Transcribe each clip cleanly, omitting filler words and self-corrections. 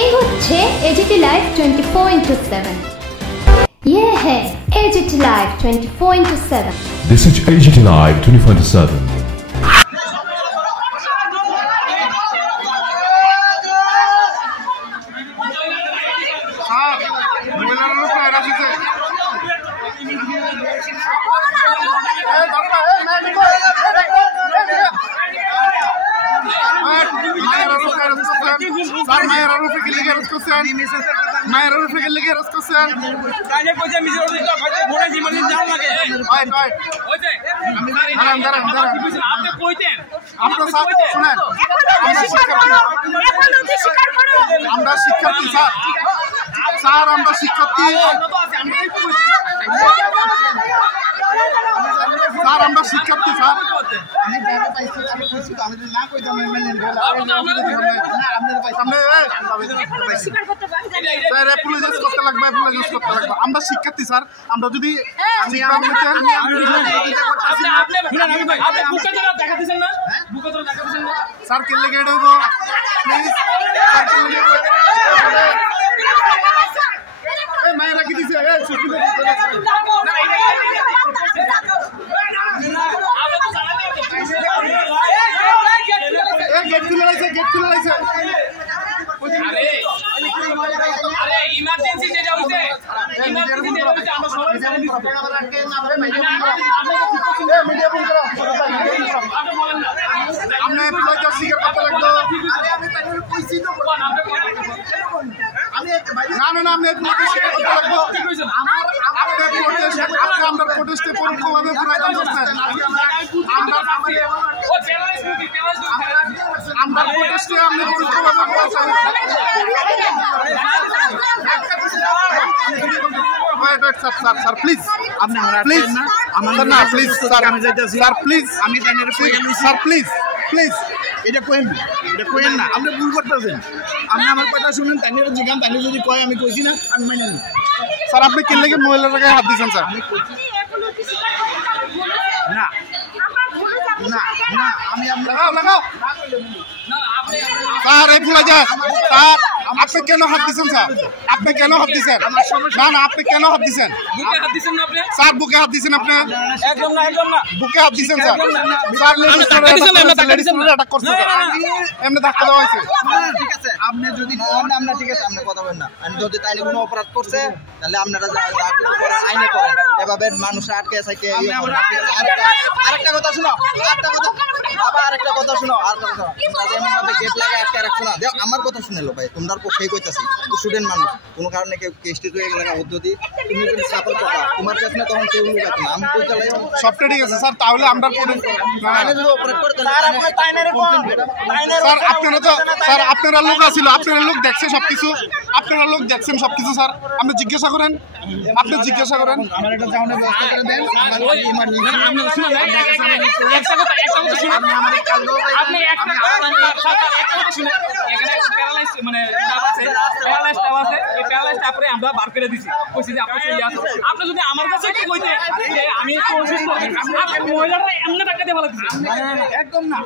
এই হচ্ছে AGT live 24/7। ये है AGT live 24/7। This is AGT Live 24/7। আমরা শিক্ষার্থী স্যার আমরা শিক্ষার্থী স্যার আমরা শিক্ষার্থী স্যার আমি যারা পাইছি আমি কইছি তো আমি যদি না কইতাম মেনে নেব স্যার অ্যাপোলজাইজ করতে লাগবে আমরা শিক্ষার্থী স্যার আমরা যদি স্যার কেলে গেট হইব প্লিজ মায়েরা কি দিছে গেট খুলে লাইছে আরে ইমার্জেন্সি যেটা হইছে আমরা সবাই জানি মিডিয়া ফোন করো আপনি অ্যাপোলজাইজ স্বীকার করতে লাগলো আরে আমি তাইলে কইছি তো আমি না আপনি অ্যাপোলজাইজ স্বীকার করতে লাগলো আমরা প্রোটেস্টে পরোক্ষভাবে পুরাইদান করছেন আমরা প্রোটেস্টে আপনি পরোক্ষভাবে পুরাইছেন স্যার প্লিজ আপনি প্লিজ আমাদের না প্লিজ স্যার আমি যাইতাছি স্যার প্লিজ আমি জানি স্যার প্লিজ এটা কইেন না আপনি ভুল করতেছেন আপনি আমার কথা শুনেন তাইনের জিগান তাইনে যদি কয় আমি কইছি না আমি মাইনা নিই স্যার আপনি কেন লাগে মহিলার গায়ে হাত দিয়েছেন স্যার না আমি লাগাও স্যার এই ভুলে যায় স্যার আপনি কেন হাত দিয়েছেন স্যার আপনি কেন হাত দিয়েছেন না আপনি কেন হাত দিয়েছেন বুকে হাত দিছেন না আপনি স্যার বুকে হাত দিয়েছেন আপনি একদম না বুকে হাত দিয়েছেন স্যার স্যার অ্যাটাক করছেন এমনি ধাক্কা দেওয়া হয়েছে ঠিক আছে আপনি যদি আমরা ঠিক আছে আপনি কথা বলেন না আর যদি তাইলে কোনো অপরাধ করছে তাহলে আপনারা যা কিছু করেন আইনে করেন এভাবে মানুষ আটকে থাকে আরেকটা কথা শুনো আরেকটা কথা শুনো এমন ভাবে গেট লাগা আটকে রাখছো না দেখ আমার কথা শুনে লো ভাই তোমরা পক্ষেই কইতাছি স্টুডেন্ট মানুষ কোনো কারণে কেউ স্টেজ হয়ে গেলে পদ্ধতি তুমি যদি সাপোর্ট করবা তোমার কাছে না তখন কেউ লুকাত না আমি কই চালাই সবটা ঠিক আছে স্যার তাহলে আমরা তাহলে যদি অপারেট করে তাহলে স্যার আপনারা লোক আছিল আপনারা লোক দেখছে সবকিছু আপনারা লোক দেখছেন সবকিছু স্যার আপনি জিজ্ঞাসা করেন আমার এটা যাওয়ার ব্যবস্থা করে দেন আমার ইমার্জেন্সি আপনি শুনুন একটা কথা আপনি একটা কথা শুনুন এখানে প্যারালাইজ মানে প্যারালাইজ আছে এই প্যারালাইজ তারপরে আমরা বার করে দিছি কইছি যে আপনি সেই আছে আপনি যদি আমার কাছে কি কইতে আমি তো অসুস্থ আপনি মহিলারা এমনি টাকা দিয়ে ভালো দিছি একদম না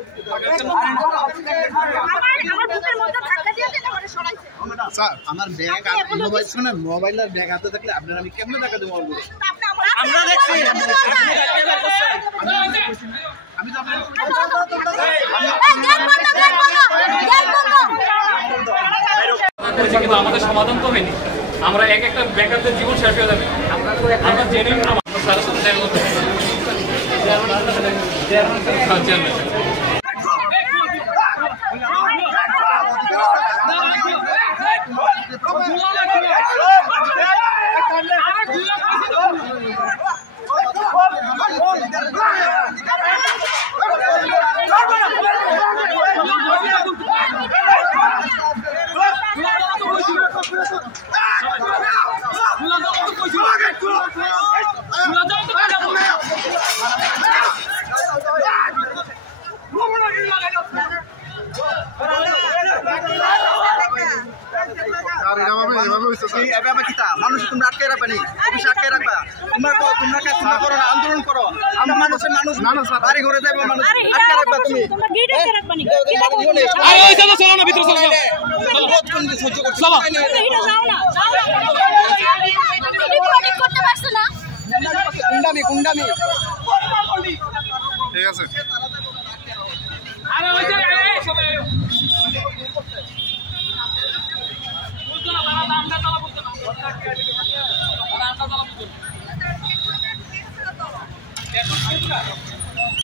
আমার বুকের মধ্যে ধাক্কা দিয়ে আমারে সরাইছে স্যার আমার ব্যাগ আর মোবাইল শুনেন মোবাইল আর ব্যাগ হাতে থাকলে আপনারা আমি কেমনে টাকা দেবো বলবো আমরা দেখছি আমি তো কিন্তু আমাদের সমাধান তো হয়নি আমরা একটা বেকারদের জীবন শেষ হয়ে যাবে আমরা জেনে আমরা সারা সাথে স্যার এভাবে হইছে স্যার এভাবে কিতা মানুষ তোমরা আটকে রাখবে নি অফিস আটকে রাখবা তোমরা কাজ করো না আন্দোলন করো আমরা মানুষ না না স্যার বাড়ি ঘরে যাবো মানুষ আটকে রাখবা তুমি তোমরা গেট আটকে রাখবা নি আরে ওই চলো চলো না ভিতরে চলো সহ্য করছো চলো এটা যাও না রিপোর্ট করতে পারছ না গুন্ডামি ঠিক আছে আরে ওই যে